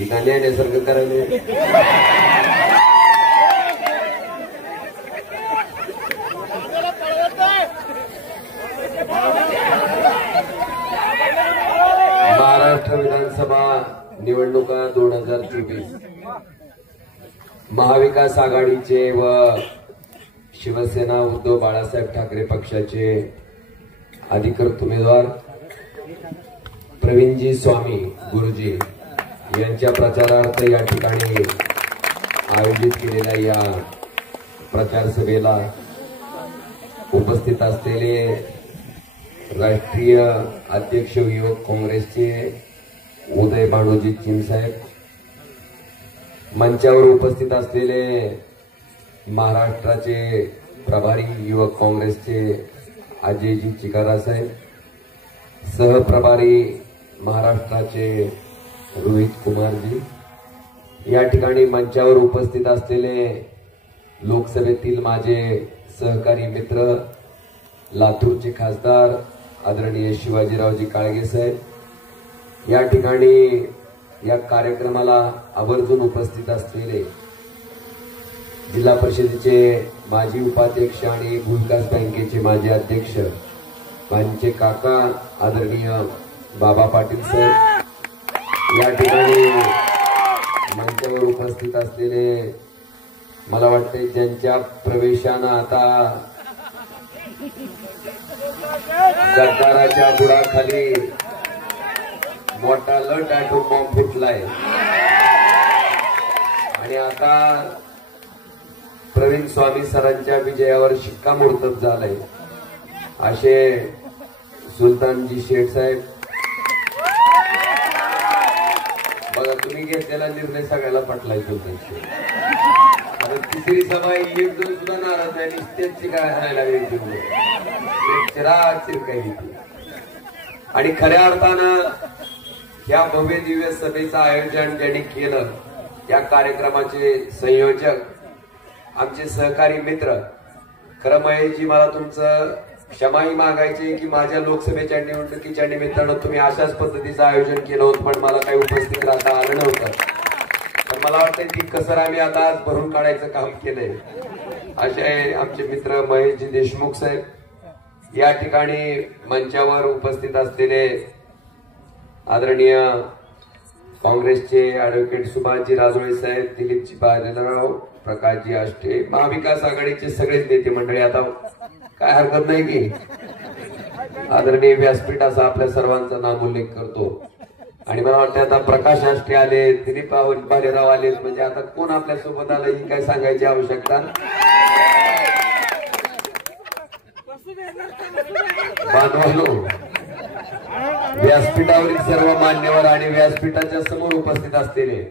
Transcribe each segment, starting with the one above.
ठिकाणी निसर्ग करायला महाराष्ट्र विधानसभा निवडणुका 2024 महाविकास आघाडीचे व शिवसेना उद्धव बाळासाहेब ठाकरे पक्षाचे अधिकृत उमेदवार प्रवीणजी स्वामी गुरुजी यांच्या प्रचारार्थ या ठिकाणी आयोजित केलेल्या या प्रचार सभेला उपस्थित असलेले राष्ट्रीय अध्यक्ष युवक काँग्रेसचे उदय भानोजी चिमसाहेब, मंचावर उपस्थित असलेले महाराष्ट्राचे प्रभारी युवक काँग्रेसचे अजयजी चिकारा साहेब, सहप्रभारी महाराष्ट्राचे रोहित कुमारजी, या ठिकाणी मंचावर उपस्थित असलेले लोकसभेतील माझे सहकारी मित्र लातूरचे खासदार आदरणीय शिवाजीरावजी काळगे साहेब, या ठिकाणी या कार्यक्रमाला आवर्जून उपस्थित असलेले जिल्हा परिषदेचे माजी उपाध्यक्ष आणि भूविकास बँकेचे माजी अध्यक्ष माझे काका आदरणीय बाबा पाटील साहेब, या ठिकाणी मंचावर उपस्थित असलेले मला वाटते ज्यांच्या प्रवेशानं आता गद्दाराच्या बुडाखाली मोठा लट ॲटोम बॉम्ब फुटलाय आणि आता प्रवीण स्वामी सरांच्या विजयावर शिक्कामोर्तब झालंय असे सुलतानजी शेठ साहेब. बघा तुम्ही घेतलेला निर्णय सगळ्याला पटलाय सुलतान शेठ. आता तिसरी सभा एक जण सुद्धा नाराज नाही, स्टेजची काय हाणायला वेगळी आणि खऱ्या अर्थानं या भव्य दिव्य सभेचं आयोजन ज्यांनी केलं या कार्यक्रमाचे संयोजक आमचे सहकारी मित्र. खरं महेशजी मला तुमचं क्षमाही मागायची की माझ्या लोकसभेच्या निवडणुकीच्या निमित्तानं तुम्ही अशाच पद्धतीचं आयोजन केलं होतं पण मला काही उपस्थित राहता आलं नव्हतं. पण मला वाटतं ती कसर आम्ही आता आज भरून काढायचं काम केलंय. असे आमचे मित्र महेशजी देशमुख साहेब, या ठिकाणी मंचावर उपस्थित असलेले आदरणीय काँग्रेसचे ऍडव्होकेट सुभाषजी राजोळे साहेब, दिलीपजी बाजीराव, प्रकाशजी आष्टे, महाविकास आघाडीचे सगळेच नेते मंडळी. आता काय हरकत नाही की आदरणीय व्यासपीठ असा आपल्या सर्वांचा नामोल्लेख करतो आणि मला वाटतं आता प्रकाश आष्टे आले, दिलीप बाजीराव आले, म्हणजे आता कोण आपल्या सोबत आलं ही काय सांगायची आवश्यकता. बांधवांनो, व्यासपीठावरील सर्व मान्यवर आणि व्यासपीठाच्या समोर उपस्थित असलेले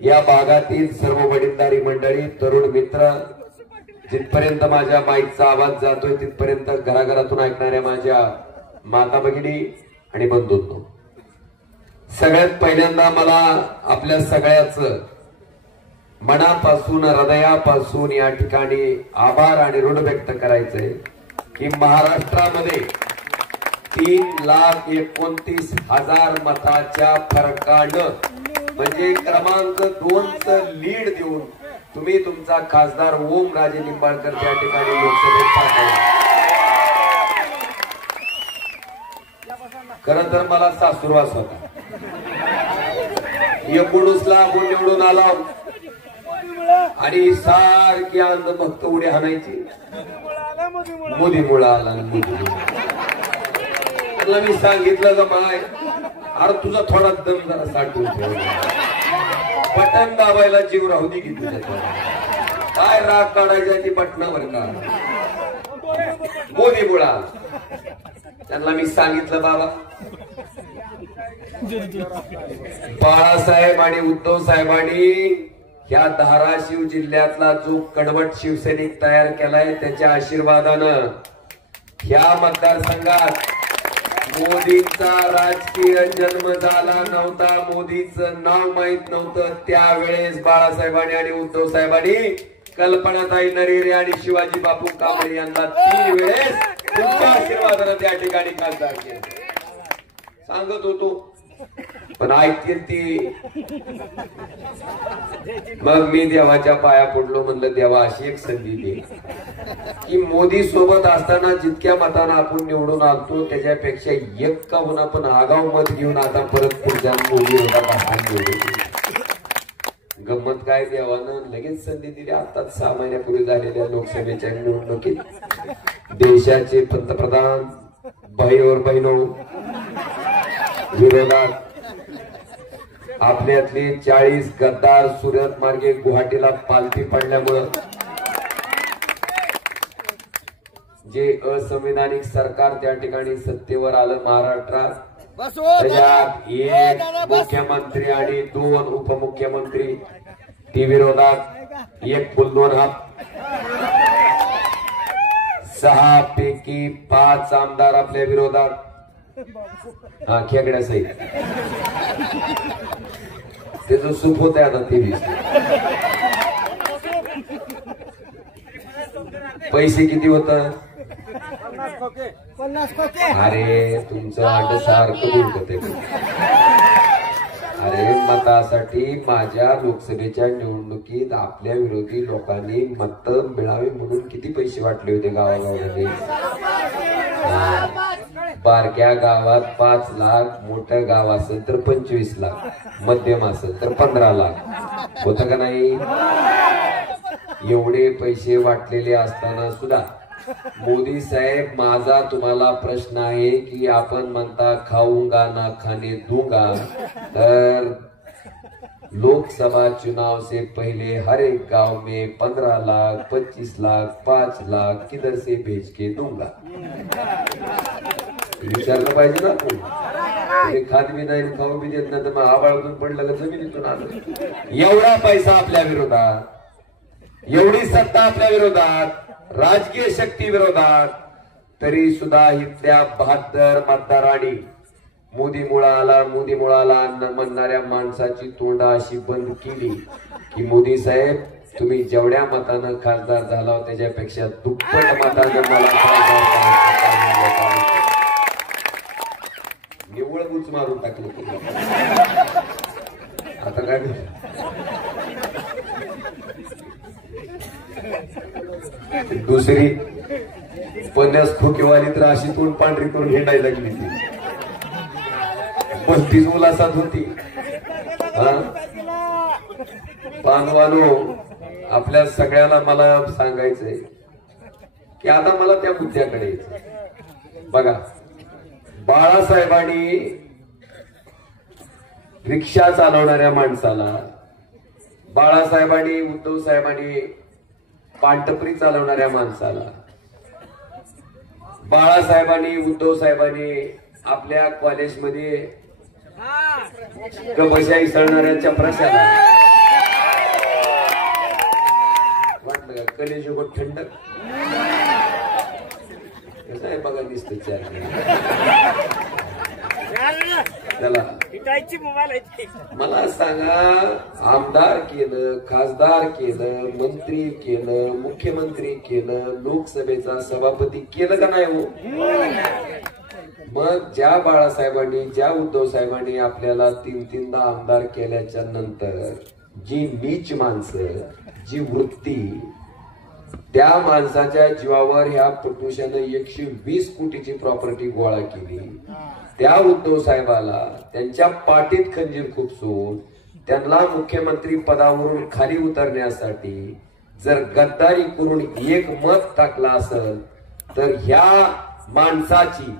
या भागातील सर्व वडीलधारी मंडळी, तरुण मित्र, जिथपर्यंत माझ्या माईकचा आवाज जातोय तिथपर्यंत घराघरातून ऐकणाऱ्या माझ्या माता भगिनी आणि बंधूंनो, सगळ्यात पहिल्यांदा मला आपल्या सगळ्याचं मनापासून हृदयापासून या ठिकाणी आभार आणि ऋण व्यक्त करायचंय की महाराष्ट्रामध्ये 3,29,000 मताच्या फरकानं म्हणजे क्रमांक 2चं लीड देऊन तुम्ही तुमचा खासदार ओमराजे निंबाळकर त्या ठिकाणी लोकसभेत पाठवला. खरं तर मला सासुरवास होता. 19ला आपण निवडून आला आणि सारखी अंधभक्त उडी हाणायची, मोदीमुळे आला मी सांगितलं का माय अरे तुझा थोडा दम जरा साठवून ठेव, बटन दाबायला जीव राहू दे की तुझ्या काय राग काढायचा ती बटनावर का मोदीमुळे आला. त्यांना मी सांगितलं बाबा बाळासाहेब आणि उद्धव साहेबांनी ह्या धाराशिव जिल्ह्यातला जो कडवट शिवसैनिक तयार केलाय त्याच्या आशीर्वादानं ह्या मतदारसंघात मोदींचा राजकीय जन्म झाला नव्हता, मोदीचं नाव माहित नव्हतं. त्यावेळेस बाळासाहेबांनी आणि उद्धव साहेबांनी कल्पनाताई नरेरे आणि शिवाजी बापू कांबळे यांना 3 वेळेस तुमच्या आशीर्वादानं त्या ठिकाणी खासदार केले. सांगत होतो पण ऐकतील ती. मग मी देवाच्या पाया पडलो, म्हणलं देवा अशी एक संधी दे की मोदी सोबत असताना जितक्या मतानं आपण निवडून आलतो त्याच्यापेक्षा एक का होऊन आपण आगाव मत घेऊन आता परत पुढच्या मोदी होता. गंमत काय, देवानं लगेच संधी दिली. आताच 6 महिन्यापूर्वी झालेल्या लोकसभेच्या निवडणुकीत देशाचे पंतप्रधान भाई और बहिणो विरोधात आपल्यातले 40 गद्दार सुरत मार्गे गुवाहाटीला पालथी पडल्यामुळं जे असंविधानिक सरकार त्या ठिकाणी सत्तेवर आलं महाराष्ट्रात, त्याच्यात एक मुख्यमंत्री आणि 2 उपमुख्यमंत्री, ती विरोधात 1 फुल 2 हात, 6 पैकी 5 आमदार आपल्या विरोधात. हा खेकड्या सहित त्याचं सुख होत आहे आता 23. पैसे किती होत? 50 खोके. अरे तुमचं अंड सारखं उलटत आहे. अरे मतासाठी माझ्या लोकसभेच्या निवडणुकीत आपल्या विरोधी लोकांनी मत मिळावे म्हणून किती पैसे वाटले होते गावागावामध्ये. बारक्या गावात 5 लाख, मोठं गाव असेल तर 25 लाख, मध्यम असेल तर 15 लाख होतं का नाही? एवढे पैसे वाटलेले असताना सुद्धा मोदी साहेब, माझा तुम्हाला प्रश्न आहे की आपण म्हणता खाऊंगा ना खाने दूंगा, तर लोकसभा चुनाव से पहले हर एक गांव में 15 लाख, 25 लाख, 5 लाख किधर से भेज के दूंगा. विचारलं पाहिजे ना आपण. खात बी नाही, खाऊ बी देत नाही, तर मग आबाळातून पडलं का जमिनीतून आलं. एवढा पैसा आपल्या विरोधात, एवढी सत्ता आपल्या विरोधात, राजकीय शक्ती विरोधात, तरी सुद्धा इथल्या 72 मतदारांनी मोदी मुळाला म्हणणाऱ्या माणसाची तोंड अशी बंद केली की मोदी साहेब, तुम्ही जेवढ्या मतानं खासदार झाला त्याच्यापेक्षा दुप्पट मतानं मला खासदार निव्वळ गुच मारून टाकलं. आता काय दुसरी 50 खोकेवाली तर अशी तोंड पांढरी करून हिंडायला लागली ती. 35 उल्हासात होती. पानवानो, आपल्या सगळ्याला मला सांगायचंय की आता मला त्या मुद्द्याकडे यायचं. बघा, बाळासाहेबांनी रिक्षा चालवणाऱ्या माणसाला, बाळासाहेबांनी, उद्धव साहेबांनी पांटपरी चालवणाऱ्या माणसाला, बाळासाहेबांनी, उद्धव साहेबांनी आपल्या कॉलेजमध्ये कबशाई सळणाऱ्या चपराशाला, वाटलं का कलेजोगत थंड कसं आहे बघा दिसत. त्याला मला सांगा, आमदार केलं, खासदार केलं, मंत्री केलं, मुख्यमंत्री केलं, लोकसभेचा सभापती केलं का नाही हो? मग ज्या बाळासाहेबांनी, ज्या उद्धव साहेबांनी आपल्याला 3-3दा आमदार केल्याच्या नंतर जी नीच माणसं, जी वृत्ती, त्या माणसाच्या जीवावर ह्या पटुशानं 120 कोटीची प्रॉपर्टी गोळा केली, त्या उद्धव साहेबाला त्यांच्या पाठीत खंजीर खुपसून त्यांना मुख्यमंत्री पदावरून खाली उतरण्यासाठी जर गद्दारी करून एक मत टाकला असेल, तर ह्या माणसाची,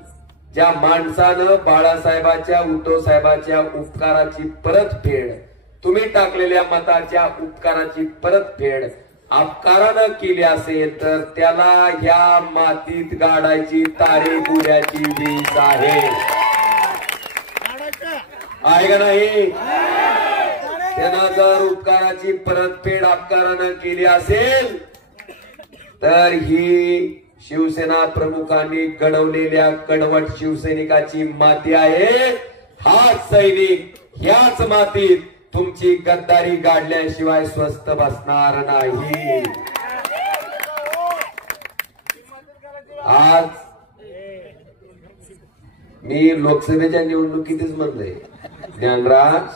ज्या माणसानं बाळासाहेबाच्या, उद्धव साहेबाच्या उपकाराची परतफेड, तुम्ही टाकलेल्या मताच्या उपकाराची परतफेड अपकारानं केली असेल, तर त्याला ह्या मातीत गाडायची तारीख उद्याची 20 आहे का नाही? त्यांना जर उपकाराची परतफेड अपकारानं केली असेल, तर ही शिवसेना प्रमुखांनी घडवलेल्या कडवट शिवसैनिकाची माती आहे. हाच सैनिक ह्याच मातीत तुमची गद्दारी गाडल्याशिवाय स्वस्थ बसणार नाही. आज मी लोकसभेच्या निवडणुकीतच म्हणलंय, ज्ञानराज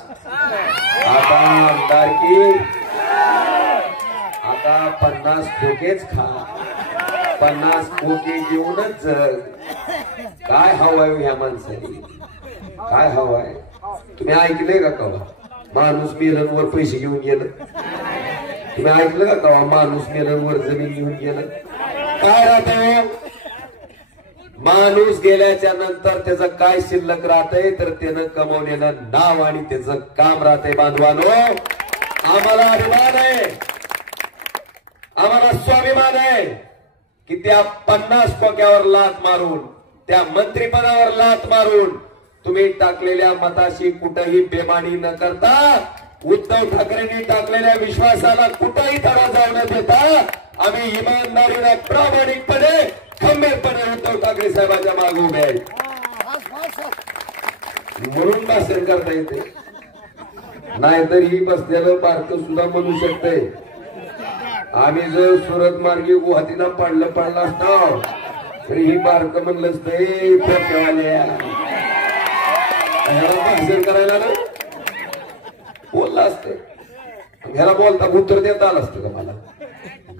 आता आमदारकी आता 50 खोकेच खा, 50 खोके घेऊनच जग. काय हवाय ह्या माणसाने, काय हवाय? तुम्ही ऐकलंय का कवा माणूस मेलनवर पैसे घेऊन गेलं? तुम्ही ऐकलं का कवा माणूस मेलनवर जमीन घेऊन गेलं? काय राहत? माणूस गेल्याच्या नंतर त्याचं काय शिल्लक राहतंय तर त्यानं कमवलेलं नाव आणि त्याचं काम राहतंय. बांधवानो, आम्हाला अभिमान आहे, आम्हाला स्वाभिमान आहे की त्या 50 खोक्यावर लाथ मारून, त्या मंत्रीपदावर लाथ मारून तुम्ही टाकलेल्या मताशी कुठेही बेमानी न करता, उद्धव ठाकरेंनी टाकलेल्या विश्वासाला कुठेही तडा जाऊ न देता आम्ही इमानदारीने प्रामाणिकपणे खंबीरपणे उद्धव ठाकरे साहेबांच्या मागे उभे आहेत. म्हणून भाषण करता येते, नाहीतर ही बसलेलं बारक सुद्धा म्हणू शकते. आम्ही जर सुरत मार्गे गुवाहाटीला पडलं असतो तरी ही बारक म्हणलं असतं खोक्यावाल्या भाषण करायला ना बोलला असतं. ह्याला बोलता उत्तर देता आलं असतं का मला?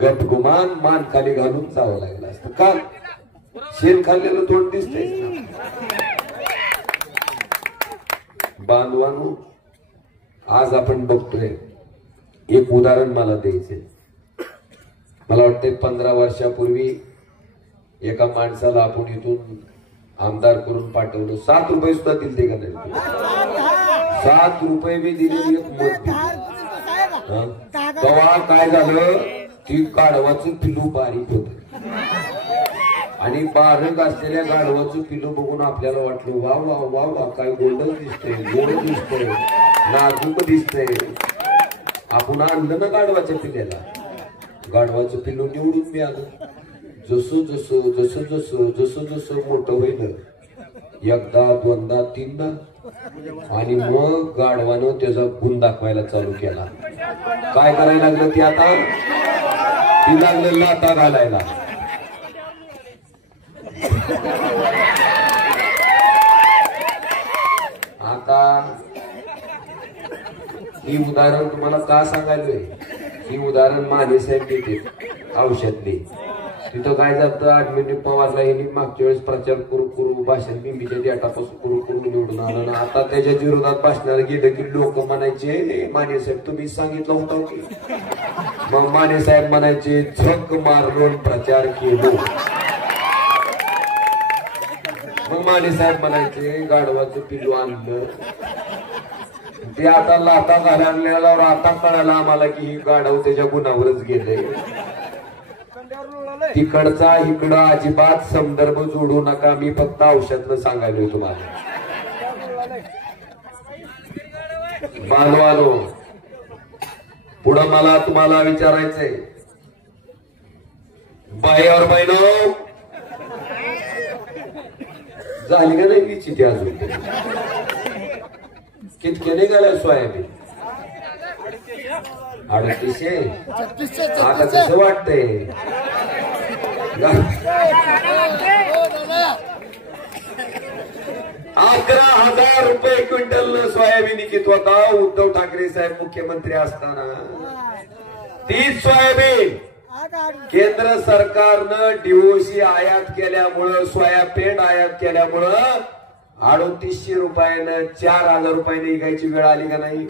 गपगुमान मान खाली घालून जावं लागलं असतं. का? शेण खाल्लेलं तोंड दिसतंय. बांधवांनो, आज आपण बघतोय, एक उदाहरण मला द्यायचे. मला वाटतंय 15 वर्षापूर्वी एका माणसाला आपण इथून आमदार करून पाठवलं. 7 रुपये सुद्धा दिले का नाही? 7 रुपये मी दिलेली एक मत. तेव्हा काय झालं, ती गाढवाचं पिलू बारीक होत आणि बारीक असलेल्या गाढवाचं पिलू बघून आपल्याला वाटलं वा वा वा वा, काय गोल्डन दिसतंय, गोड दिसतंय, नाजूक दिसतंय. आपण आणलं ना गाढवाच्या पिल्याला, गाढवाचं पिलू निवडून मिळालं. जसं जसं जसं जसं जसं जसं मोठं होईल, एकदा दोनदा तीनदा, आणि मग गाढवानं त्याचा गुण दाखवायला चालू केला. काय करायला लागलं ते आता? ती लागलं लाथा घालायला. आता ही उदाहरण तुम्हाला का सांगायलोय? ही उदाहरण माने साहेब देते औषधले. तिथं काय जातं, ऍडमिट पवारला यांनी मागच्या वेळेस प्रचार करू करू भाषण बिंबीच्या देटापासून करू करू निवडून आलं ना. आता त्याच्या विरोधात भाषणाला गेलं की लोक म्हणायचे माने साहेब तुम्ही सांगितलं होतं की. मग माने साहेब म्हणायचे झक मारून प्रचार केलो. मग माने साहेब म्हणायचे गाढवाचं पिलू आणलं. ते आता लाथा घालण्यावर आता कळालं आम्हाला की ही गाढव त्याच्या गुणावरच गेले. तिकडचा इकडं अजिबात संदर्भ जोडू नका. मी फक्त औषधनं सांगायलोय तुम्हाला. बांधवानो, पुढं मला तुम्हाला विचारायचंय, बाईवर बहिणो झाली का नाही निश्चिती? अजून कितके निघाल्या सोयाबीन? 3800. आता कसं वाटतंय? 11,000 रुपये क्विंटल सोयाबीन विकत होता उद्धव ठाकरे साहेब मुख्यमंत्री असताना. तीच सोयाबीन केंद्र सरकारनं डीओसी आयात केल्यामुळं, सोयाबीन आयात केल्यामुळं 3800 रुपयानं 4000 रुपयाने विकायची वेळ आली का नाही?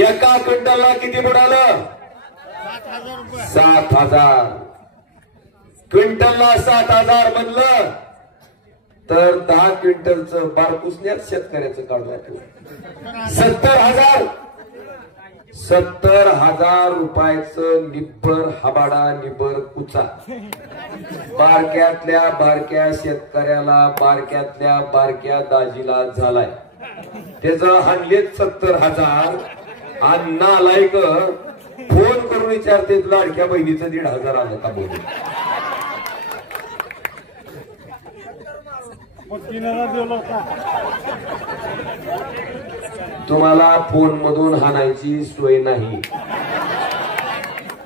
एका क्विंटलला किती बुडालं? 7,000. क्विंटलला 7,000 म्हणलं तर 10 क्विंटलचं बारकुसण्यात शेतकऱ्याचं काढलं 70,000. 70,000 रुपयाचं निब्बर हबाडा, निब्बर कुचा बारक्यातल्या बारक्या शेतकऱ्याला, बारक्यातल्या बारक्या दाजीला झालाय. त्याचं हाणलेच 70,000. आणि नालायक फोन करून विचारते लाडक्या बहिणीचं 1,500 आलं का बोलून. तुम्हाला फोन मधून हाणायची सोय नाही,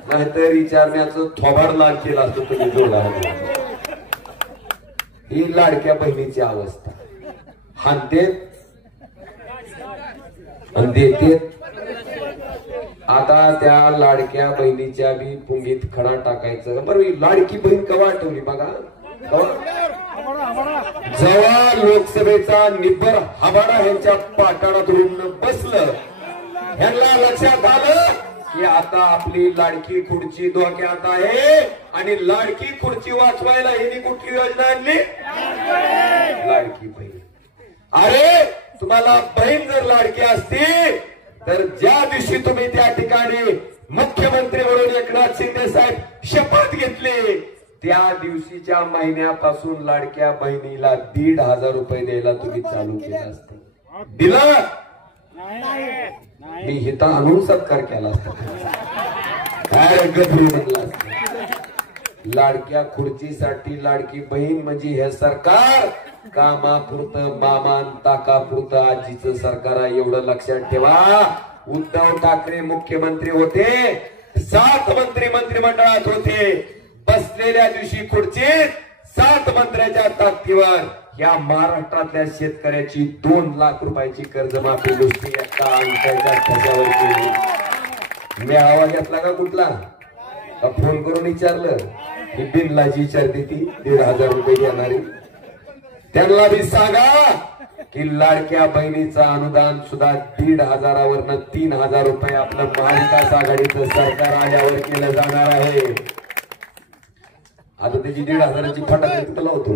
नाहीतर विचारण्याचं थोबाड लाल केलं असतं तुम्ही जोडा. ही लाडक्या बहिणीची अवस्था. हानते आणि देते. आता त्या लाडक्या बहिणीच्या बी पुंगीत खडा टाकायचं. बरं, लाडकी बहीण कवा आठवली बघा. जेव्हा लोकसभेचा निब्बर हबाडा ह्यांच्या पाटाला धरून बसलं, ह्यांना लक्षात आलं की आता आपली लाडकी खुर्ची धोक्यात आहे. आणि लाडकी खुर्ची वाचवायला ह्यांनी कुठली योजना आणली? लाडकी बहीण. अरे तुम्हाला बहीण जर लाडकी असती तर ज्या दिवशी तुम्ही त्या ठिकाणी मुख्यमंत्री म्हणून एकनाथ शिंदे साहेब शपथ घेतली, त्या दिवशीच्या महिन्यापासून लाडक्या बहिणीला 1,500 रुपये द्यायला तुम्ही चालू केलं असतं. दिलं? मी हिता आणून सत्कार केला असता. काय गधरू म्हणला असतं. लाडक्या खुर्चीसाठी लाडकी बहीण म्हणजे हे सरकार कामापुरतं मामान ताकापुरतं आजीचं सरकार आहे, एवढं लक्षात ठेवा. उद्धव ठाकरे मुख्यमंत्री होते, 7 मंत्री मंत्रिमंडळात होते. बसलेल्या दिवशी खुर्चीत 7 मंत्र्याच्या ताकदीवर या महाराष्ट्रातल्या शेतकऱ्याची 2 लाख रुपयाची कर्जमाफी नुसती एका अंकाच्या ठेक्यावर केली. मेळावा घेतला का कुठला? फोन करून विचारलं की बिनलाची विचारते ती 1,500 रुपये देणारी. त्यांना बी सांगा की लाडक्या बहिणीचं अनुदान सुद्धा 1,500वरनं 3,000 रुपये आपलं महाविकास आघाडीचं सरकार आल्यावर केलं जाणार आहे. आता त्याची 1,500ची फटाके तिथं लावतो.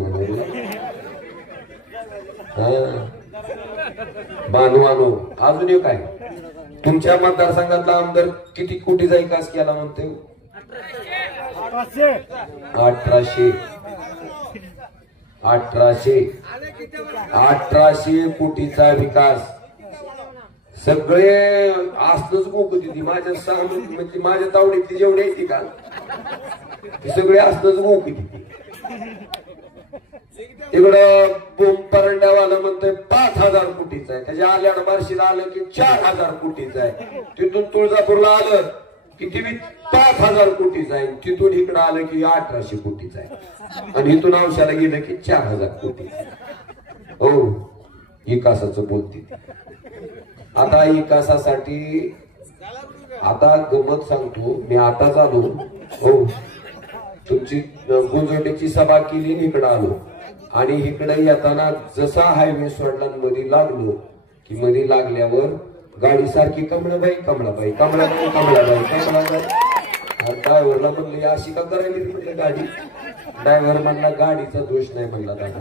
बानवानो अजून एक काय, तुमच्या मतदारसंघातला आमदार किती कोटीचा विकास केला म्हणते? 1800 कोटीचा विकास. सगळे असलंच गोक दिली माझ्या म्हणजे माझ्या तावडीतली जेवढी येते का ते सगळे असलंच गोक दिली. तिकडं बोंब परंड्यावाला म्हणतोय 5,000 कोटीचा आहे. त्याच्या आल्याड बार्शीला आलं की 4,000 कोटीचा आहे. तिथून तुळजापूरला आलं की ती 5,000 कोटीचा आहे. तिथून इकडं आलं की 1800 कोटीचा आहे. आणि इथून औषधाला गेलं की 4,000 कोटी. हो, विकासाचं बोलते. आता विकासासाठी आता गमत सांगतो मी. आताच आलो. हो, तुमची गुंजवण्याची सभा केली, इकडं आलो. आणि इकडे येताना जसा हायवे सोडला मध्ये लागलो की मध्ये लागल्यावर गाडी सारखी कमळाबाई कमळाबाई कमळाबाई कमळाबाई कमळाबाई. ड्रायव्हरला म्हणलं अशी का करायली म्हटलं गाडी. ड्रायव्हर म्हणला गाडीचा दोष नाही म्हणला दादा.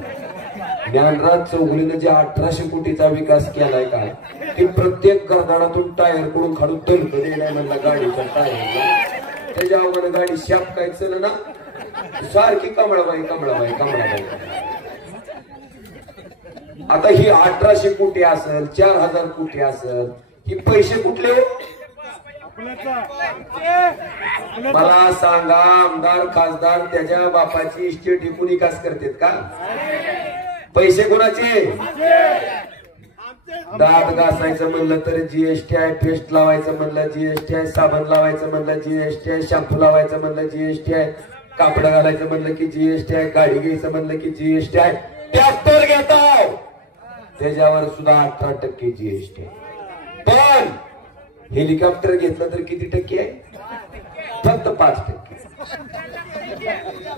ज्ञानराज चौगुलेनं जे 1800 कोटीचा विकास केलाय का ते प्रत्येक गर्दाडातून टायर कडून खाडून तलकं नाही म्हणला गाडीचा टायर. त्याच्या अवघड गाडी शाप काय चल ना सारखी कमळाबाई कमळाबाई कमळाबाई. आता ही 1800 कोटी असेल, 4,000 कोटी असेल, ही पैसे कुठले हो? मला सांगा, आमदार खासदार त्याच्या बापाची इस्टेट विकून विकास करतात का? पैसे कोणाचे? दात घासायचं म्हणलं तर जीएसटी आहे, पेस्ट लावायचं म्हणलं जीएसटी आहे, साबण लावायचं म्हणलं जीएसटी आहे, शॅम्पू लावायचं म्हणलं जीएसटी आहे, कापड घालायचं म्हणलं की जीएसटी आहे, गाडी घ्यायचं म्हणलं की जीएसटी आहे, ट्रॅक्टर घेताव त्याच्यावर सुद्धा 18% जीएसटी आहे. पण हेलिकॉप्टर घेतलं तर किती टक्के आहे? फक्त 5%.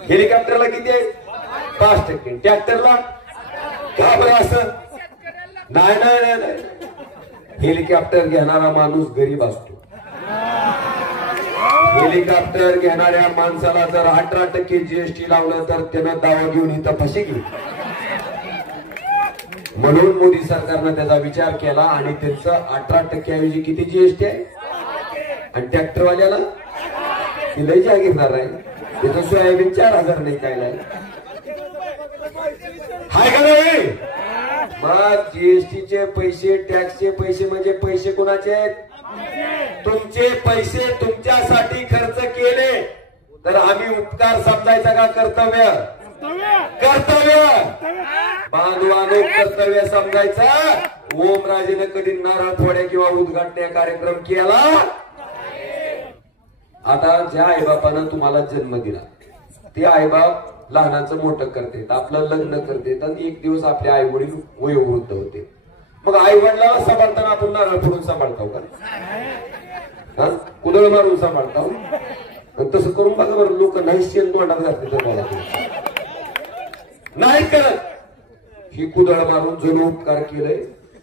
हेलिकॉप्टरला किती आहे? 5%. ट्रॅक्टरला का बरं असं? नाही नाही नाही, हेलिकॉप्टर घेणारा माणूस गरीब असतो. हेलिकॉप्टर घेणाऱ्या माणसाला जर 18% जीएसटी लावलं तर त्यानं दावा घेऊन इथं फशी घेईल. म्हणून मोदी सरकारनं त्याचा विचार केला आणि त्यांचं 18% ऐवजी किती जीएसटी आहे? आणि ट्रॅक्टरवाल्याला ती लय जागीरदार आहे, त्याचं सोयाबीन 4,000 नाही काय नाही हाय का नाही? मग जीएसटीचे पैसे, टॅक्सचे पैसे म्हणजे पैसे कोणाचे आहेत? तुमचे पैसे तुमच्यासाठी खर्च केले तर आम्ही उपकार समजायचा का कर्तव्य? कर्तव्य बांधवानो कर्तव्य समजायचा. ओमराजेनं कधी नारळ फोड्या किंवा उद्घाटन कार्यक्रम केला? आता ज्या आईबापानं तुम्हाला जन्म दिला ते आईबाप लहानाचं मोठं करतात, आपलं लग्न करतात आणि एक दिवस आपले आई वडील वयोवृद्ध होते. मग आई वडिलाला सांभाळताना आपण नारळ फोडून सांभाळतो का? हा, कुदळ मारून सांभाळतो. तसं करून बघा बरं, लोक नाही शेण तोंडात घालते तर मला नाही करत. ही कुदळ मारून जुने उपकार केलंय.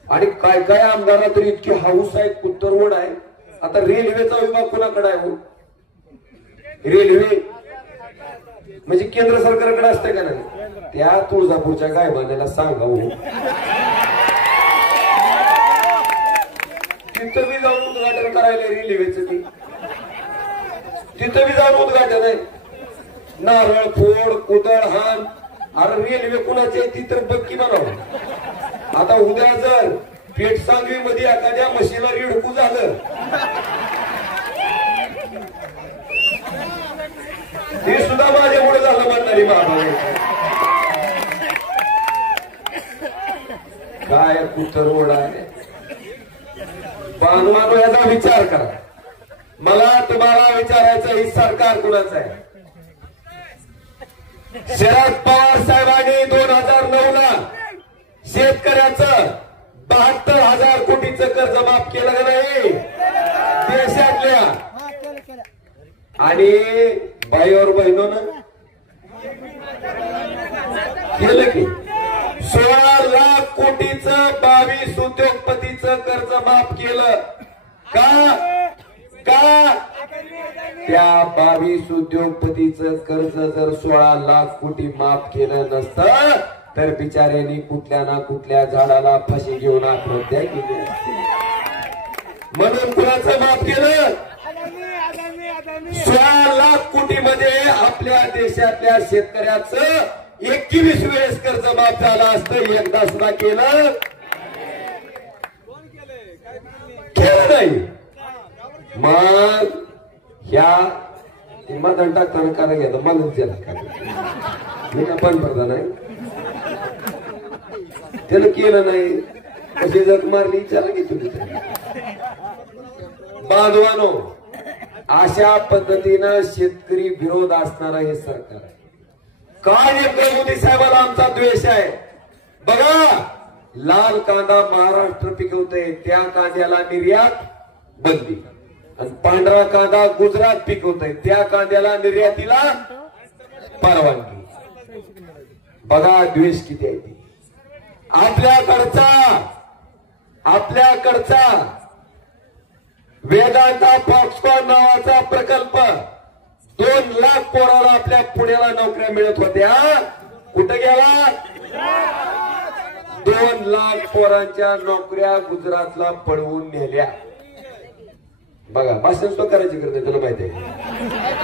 आणि काय काय आमदाराला तरी इतकी हाऊस आहे, कुत्तरवड आहे. आता रेल्वेचा विभाग कोणाकडे आहे हो? रेल्वे म्हणजे केंद्र सरकारकडे असते का नाही? त्या तुळजापूरच्या गायबांना सांगा हो, तिथं बी जाऊन उद्घाटन करायला रेल्वेचं. तिथं बी जाऊन उद्घाटन आहे. नारळ फोड, कुदळ हान. अरे रेल्वे कुणाची आहे ती तर बक्की म्हणावं. आता उद्या जर पेठसांगवी मध्ये एखाद्या म्हशीला रिडकू झालं, हे सुद्धा माझ्यामुळे झालं म्हणणारी महाभावी. काय कुत्तरवड आहे. बांधवानो याचा विचार करा. मला तुम्हाला विचारायचं, ही सरकार कुणाचं आहे? शरद पवार साहेबांनी 2009 ला शेतकऱ्याचं 72,000 कोटीचं कर्ज माफ केलं का नाही देशातल्या? आणि बाईवर बहिणीनं केलं की 16 लाख कोटीचं 22 उद्योगपतीचं कर्ज माफ केलं का? त्या 22 उद्योगपतीचं कर्ज जर 16 लाख कोटी माफ केलं नसतं तर बिचाऱ्यांनी कुठल्या ना कुठल्या झाडाला फाशी घेऊन आत्महत्या केली असती. म्हणून कुणाचं माफ केलं? 16 लाख कोटी मध्ये आपल्या देशातल्या शेतकऱ्याचं 21 वेळेस कर्ज माफ झालं असतं. एकदा सुद्धा केलं नाही. मग ह्या मदन टाकताना कारण घ्या मला मी का पंतप्रधान आहे? त्याला केलं नाही, कशी जग मारली विचारा की तुम्ही. बांधवानो, अशा पद्धतीनं शेतकरी विरोध असणारा हे सरकार आहे. काय नेमकं मोदी साहेबाला आमचा द्वेष आहे? बघा, लाल कांदा महाराष्ट्र पिकवतोय, त्या कांद्याला निर्यात बंदी. आणि पांढरा कांदा गुजरात पिकवतोय, त्या कांद्याला निर्यातीला परवानगी. बघा द्वेष किती आहे. आपल्याकडचा वेदांता फॉक्सकॉन नावाचा प्रकल्प 2 लाख पोराला आपल्या पुण्याला नोकऱ्या मिळत होत्या. कुठे गेला? 2 लाख पोरांच्या नोकऱ्या गुजरातला पळवून नेल्या. बघा, भाषण सुद्धा करायची गरज नाही. तुला माहिती आहे?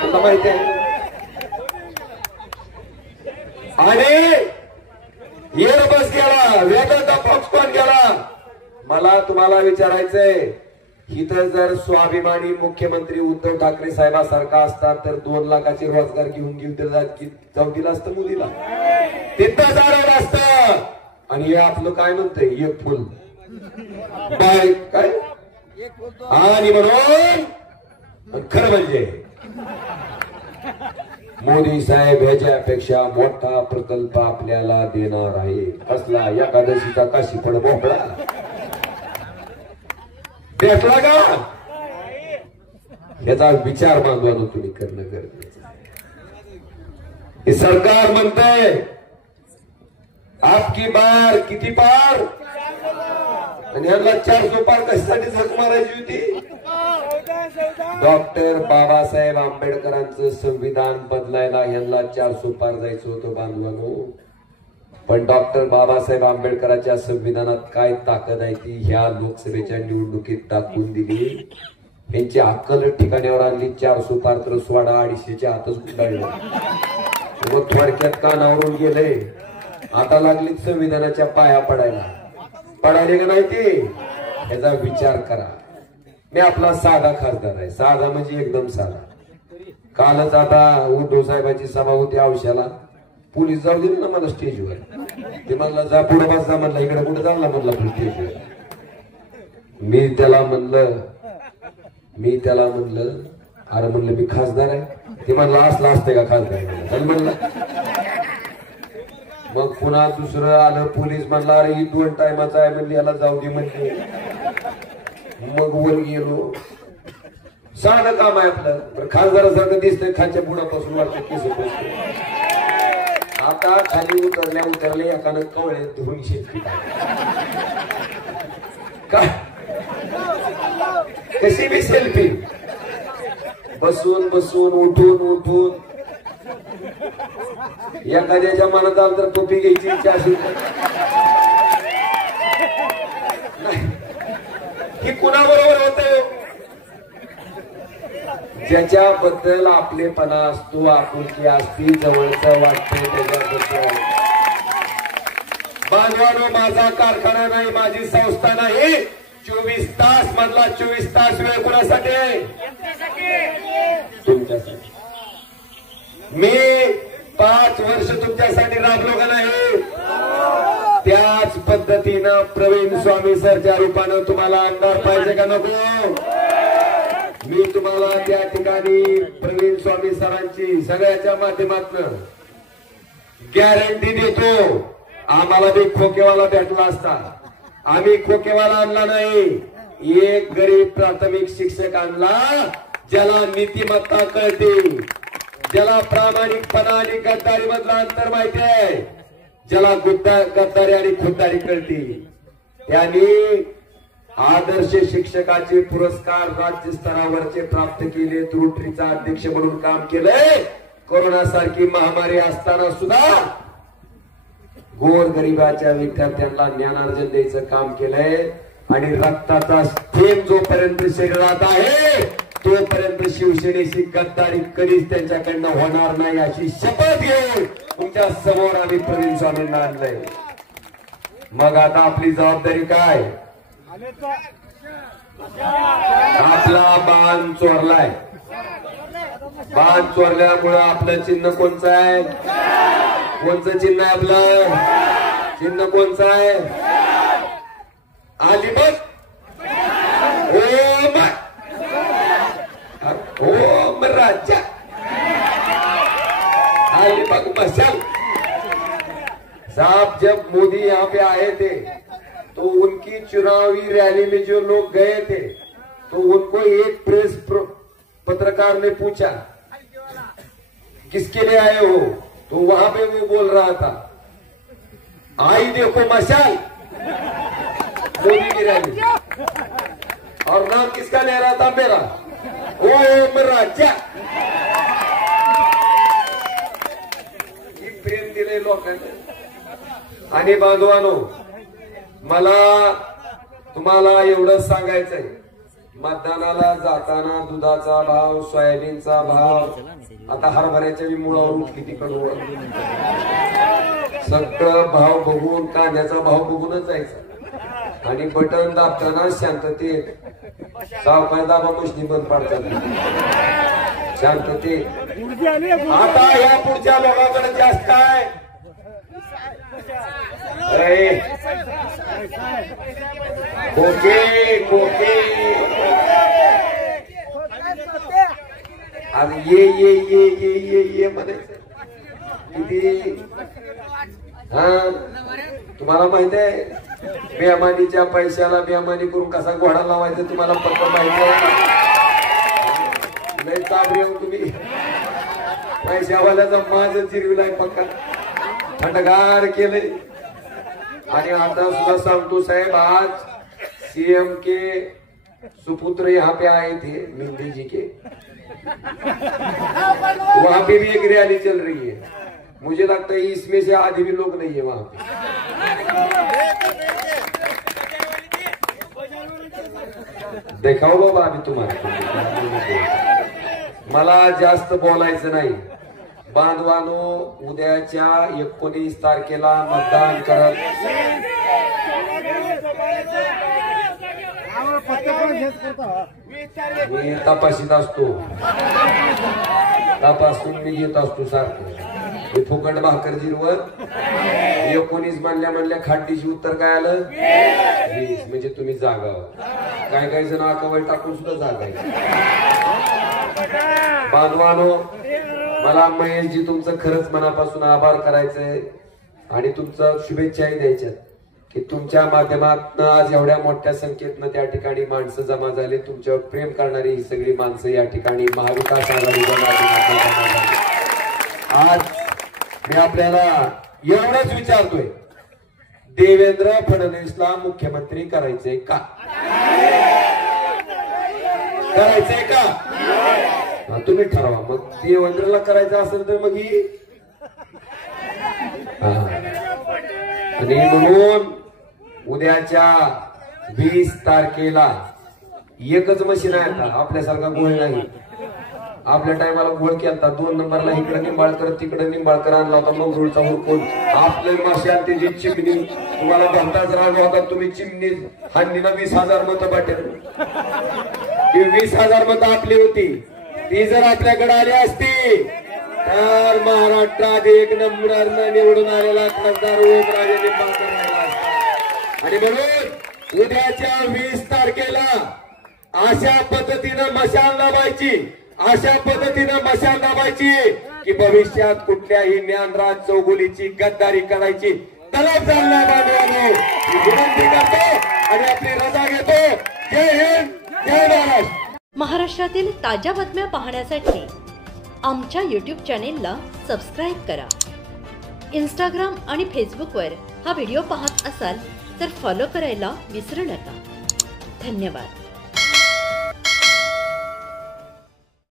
तुला माहिती आहे? आणि एअरबस गेला, वेदांता फॉक्सकॉन गेला. मला तुम्हाला विचारायचंय, इथं जर स्वाभिमानी मुख्यमंत्री उद्धव ठाकरे साहेबासारखा असतात तर 2 लाखाचे रोजगार घेऊन जाऊ दिला असतं मुलीला, तिथं जाणवलं असतं. आणि हे आपलं काय म्हणतंय, एक फुल बाय काय. आणि म्हणून खरं म्हणजे मोदी साहेब ह्याच्यापेक्षा मोठा प्रकल्प आपल्याला देणार आहे. कसला? एकादशीचा काशीफळ भोपळा भेटला का? याचा विचार बांधवानो तुम्ही करणं गरजेचं आहे. हे सरकार म्हणतंय आपकी बार किती पार, आणि यांना 400 पार कशासाठी झक मारायची होती? डॉक्टर बाबासाहेब आंबेडकरांचं संविधान बदलायला यांना 400 पार जायचं होतं बांधवानो. पण डॉक्टर बाबासाहेब आंबेडकरांच्या संविधानात काय ताकद आहे ती ह्या लोकसभेच्या निवडणुकीत दाखवून दिली. यांची अक्कल ठिकाण्यावर आणली. 400 पार तर सोडा, 250च्या आतच गुंडाळले. मग थोडक्यात कानावरून गेले. आता लागली संविधानाच्या पाया पडायले का नाही ते याचा विचार करा. मी आपला साधा खासदार आहे. साधा म्हणजे एकदम साधा. कालच आता उद्धव साहेबांची सभा होती औषधाला. पोलीस जाऊ दिले ना मला स्टेजवर. ते म्हणला जा पुढे बसा म्हणला. इकडे कुठे चालला म्हणला स्टेजवर. मी त्याला म्हणलं अरे म्हणलं मी खासदार आहे. ते म्हणलं असलं असते का खासदार? म्हणलं मग पुन्हा दुसरं आलं पोलीस म्हणला अरे ही 2 टायमाचा आहे म्हणजे याला जाऊ दे म्हणते. मग वर गेलो. साधं काम आहे आपलं. खासदारासारखं दिसतंय खालच्या बुडापासून वाटतं केस. आता खाली उतरले एकानं कवळे धुवून शेती काय कशी बी सेल्फी बसून बसून उठून उठून. एखाद्याच्या मनात आलं तर टोपी घ्यायची इच्छा असेल ही कुणाबरोबर होते. ज्याच्याबद्दल आपलेपणा असतो आपुलकी असती जवळचं वाटते त्याच्याबद्दल. बांधवानो माझा कारखाना नाही माझी संस्था नाही. 24 तास मधला 24 तास वेळ कुणासाठी आहे तुमच्यासाठी. मी 5 वर्ष तुमच्यासाठी राबलो का नाही. त्याच पद्धतीनं प्रवीण स्वामी सरच्या रूपानं तुम्हाला आमदार पाहिजे का नको. मी तुम्हाला त्या ठिकाणी प्रवीण स्वामी सरांची सगळ्याच्या माध्यमातून गॅरंटी देतो. आम्हाला बी खोकेवाला भेटला असता. आम्ही खोकेवाला आणला नाही. एक गरीब प्राथमिक शिक्षक आणला ज्याला नीतिमत्ता कळते ज्याला प्रामाणिकपणा आणि गद्दारी मधला अंतर माहिती आहे ज्याला गद्दारी आणि खुद्दारी कळते. त्यांनी आदर्श शिक्षकाचे पुरस्कार राज्य स्तरावरचे प्राप्त केले. रोटरीचा अध्यक्ष म्हणून काम केलंय. कोरोना सारखी महामारी असताना सुद्धा गोर गरिबाच्या विद्यार्थ्यांना ज्ञानार्जन द्यायचं काम केलंय. आणि रक्ताचा थेंब जोपर्यंत शरीरात आहे तोपर्यंत शिवसेनेची गद्दारी कधीच त्यांच्याकडनं होणार नाही अशी शपथ घेऊन तुमच्या समोर आम्ही प्रवीण स्वामींना आणलंय. मग आता आपली जबाबदारी काय. आपला बाण चोरलाय. बाण चोरल्यामुळं आपलं चिन्ह कोणचं आहे. कोणचं चिन्ह आहे आपलं चिन्ह कोणचं आहे. अलिबाग ओम राजा अलिबाग मशाल साहब. जब मोदी यहाँ पे आए थे तो उनकी चुनावी रैली में जो लोग गए थे तो उनको एक प्रेस पत्रकार ने पूछा किसके लिए आए हो तो वहां पे वो बोल रहा था आई देखो मशाल मोदी की रैली. और नाम किसका ले रहा था मेरा ओम राजा. प्रेम दिले लोकांनी. आणि बांधवानो मला तुम्हाला एवढंच सांगायचंय. मतदानाला जाताना दुधाचा भाव सोयाबीनचा भाव आता हरभऱ्याच्या मुळावरून किती कडू सगळं भाव बघून कांद्याचा भाव बघूनच जायचा. आणि बटन दाबताना शांततेत सावकाश दाबा मशनी बंद पडतात शांततेत. आता या पुढच्या लोकांकडे जास्त काय खोके खोके आज ये म्हणायचं किती. हा तुम्हाला माहित आहे बेमानीच्या पैशाला बेमानी करून कसा घोडा लावायचा तुम्हाला पक्क माहिती आहे. लय चाबरी हो तुम्ही. पैशावाल्याचा माझ चिरविलाय पक्का थंडगार केलंय. आणि आता सुद्धा सांगतो साहेब आज सीएम के सुपुत्र यहाँ पे आए थे मिंदी जी के. वहां पे भी एक रैली चल रही है. मुझे लगता है इसमें से आधे भी लोग नहीं है वहां पे. देखाओ बाबा अभी तुम्हाला. मला जास्त बोलायचं नाही. बांधवानो उद्याच्या 19 तारखेला मतदान करत मी तपासीत असतो. तपासून मी घेत असतो सारखं. मी फुकट भाकर जिरवत 19 म्हणल्या खाटीची उत्तर काय आलं 20 म्हणजे तुम्ही जागा. काय जण आकावळ टाकून सुद्धा जागा आहे. बांधवानो मला महेशजी तुमचं खरंच मनापासून आभार करायचंय. आणि तुमचं शुभेच्छाही द्यायच्यात की तुमच्या माध्यमातून आज एवढ्या मोठ्या संख्येतनं त्या ठिकाणी माणसं जमा झाले, तुमच्यावर प्रेम करणारी ही सगळी माणसं या ठिकाणी महाविकास आघाडीच्या माध्यमातून जमा झाली. आज मी आपल्याला एवढंच विचारतोय, देवेंद्र फडणवीसला मुख्यमंत्री करायचंय का? करायचंय का? तुम्ही ठरवा. मग देवेंद्रला करायचं असेल तर मग ही आणि म्हणून उद्याच्या 20 तारखेला एकच मशीन आहे. आता आपल्यासारखा गोळ नाही. आपल्या टायमाला गोळ केला 2 नंबरला इकडे निंबाळकर तिकडे निंबाळकर आणला होता मंगरूळचा हुडकून. आपले मशाल त्याची चिमणी तुम्हाला भलताच राग होता. तुम्ही चिमणी हांडीला 20,000 मतं भेटेल. ती 20,000 मतं आपली होती. ती जर आपल्याकडे आली असती तर महाराष्ट्रात 1 नंबरनं निवडून आलेला खासदार ओमराजे निंबाळकर राहिला असता. आणि म्हणून उद्याच्या 20 तारखेला अशा पद्धतीनं मशाल दाबायची, अशा पद्धतीनं मशाल दाबायची की भविष्यात कुठल्याही ज्ञानराज चौगुलीची गद्दारी करायची तलब चालणार बांधवांनो विनंती करतो आणि आपली रजा घेतो. जय हिंद, जय महाराष्ट्र. महाराष्ट्रातील ताज्या बातम्या पाहण्यासाठी आमच्या YouTube चॅनेलला सबस्क्राईब करा. इंस्टाग्राम आणि फेसबुकवर हा व्हिडिओ पाहत असाल तर फॉलो करायला विसरू नका. धन्यवाद.